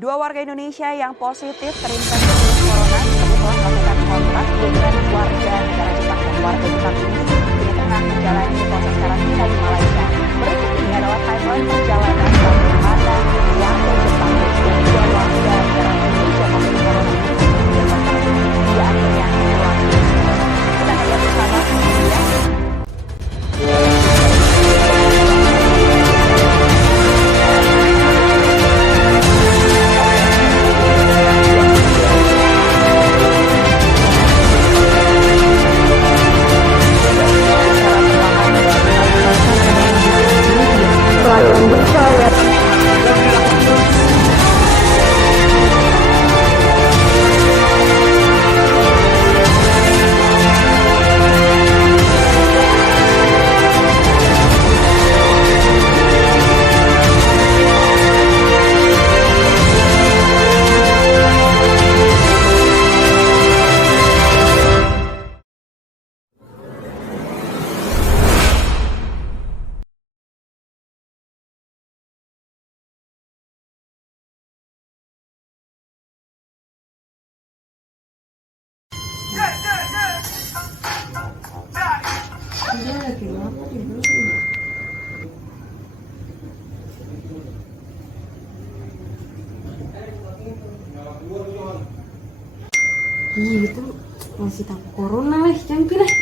Dua warga Indonesia yang positif terinfeksi virus corona telah melakukan kontak dengan warga negara Jepang dan warga Jepang ini kini tengah menjalani proses karantina di Malaysia. Berikut ini adalah timeline perjalanan bagaimana warga Jepang dan dua warga negara Indonesia positif corona ini dia akhirnya pulang. Kita akan lihat bersama ya. Iya gitu masih tak corona lah, canggih lah.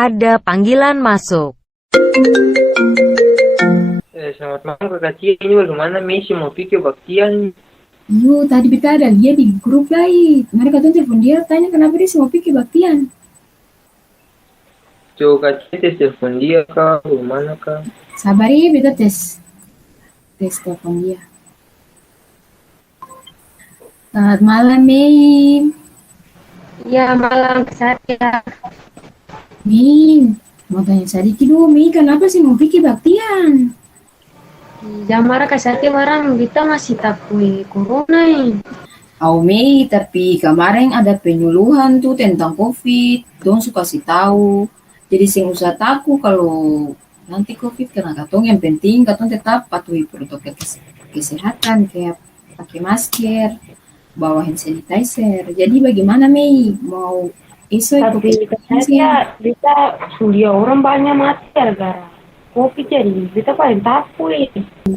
Ada panggilan masuk. Selamat malam Kak Cia, ini bagaimana Messi mau pikir baktian? Yo, tadi beta ada lihat di grup lain. Mereka tuh telepon dia, tanya kenapa dia mau pikir baktian. Coba Kak Cia tes telepon dia Kak, bagaimana Kak? Sabar ya, beta tes telepon dia. Selamat malam, Mei. Iya malam saya. Mei, mau tanya sedikit dulu, Mei, kenapa sih mau pikir baktian? Jangan marah kasati barang kita masih takut corona ini. Oh Mei, tapi kemarin ada penyuluhan tuh tentang COVID. Dong suka kasih tahu. Jadi sing usah takut kalau nanti COVID kena katong. Yang penting katong tetap patuhi protokol kesehatan kayak pakai masker, bawa hand sanitizer. Jadi bagaimana Mei? Mau iso Tapi saya kita sudah orang banyak mati gara-gara COVID, jadi kita paling takut.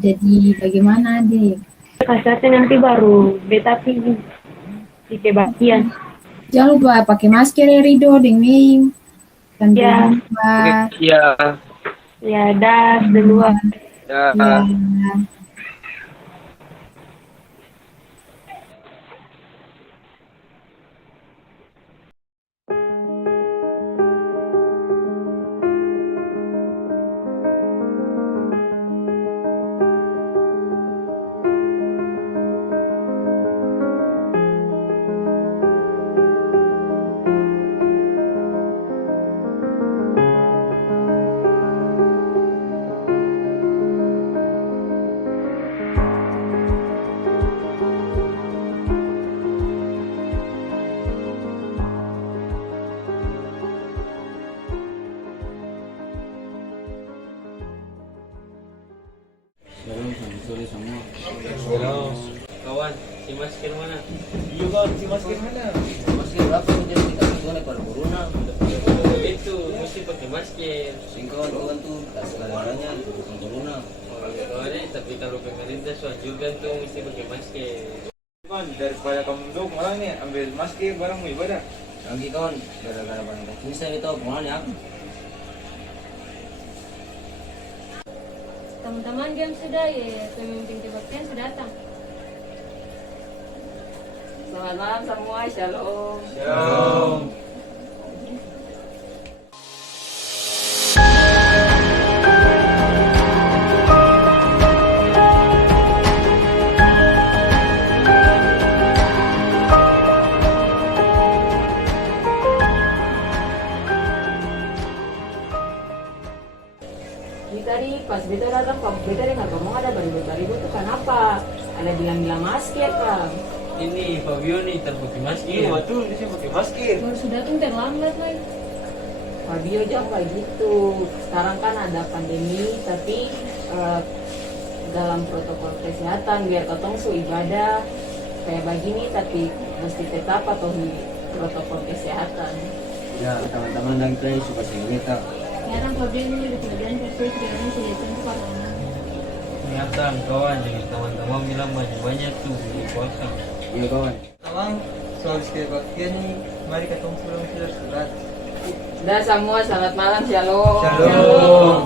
Jadi bagaimana deh? Kasati nanti baru beta pilih di kebaktian. Jangan lupa pakai masker ya Rido deng Mei. Kan Ya. lupa. Iya. Ya dah duluan. Ya. Ya. Sore semua. Halo, kawan, si masker mana? Iya kan, si masker mana? Masker berapa udah kita pakai para corona? Itu mesti pakai masker. Singkawan kawan tuh segalanya bukan corona. Soalnya tapi kalau pemerintah juga tuh mesti pakai masker. Kan daripada kamu dong orang nih ambil masker barang mau ibadah. Lagi kawan, gara-gara barang kecil saya itu pengalnya aku. Teman-teman game sudah ya, pemimpin kebaktian sudah datang. Selamat malam semua, shalom. Shalom. Ini tadi pas beta datang, beta dengar ngomong ada baribu-baribu tuh kenapa? Ada bilang-bilang masker kan? Ini Fabio nih terpakai masker. Iya betul, di sini pakai masker. Baru sudah tuh terlambat lagi. Fabio jangan kayak gitu. Sekarang kan ada pandemi, tapi dalam protokol kesehatan biar ketong su ibadah kayak begini, tapi mesti tetap patuhi protokol kesehatan. Ya teman-teman dan kita suka kita. Sekarang Fabio ini udah pelajaran persis sekarang sudah tentu karena Ingatan kawan, jangan teman-teman bilang banyak-banyak tuh di puasa. Iya kawan. Kawan, soal baktian nih, mari ketemu pulang surat. Dah semua, selamat malam, shalom. Shalom.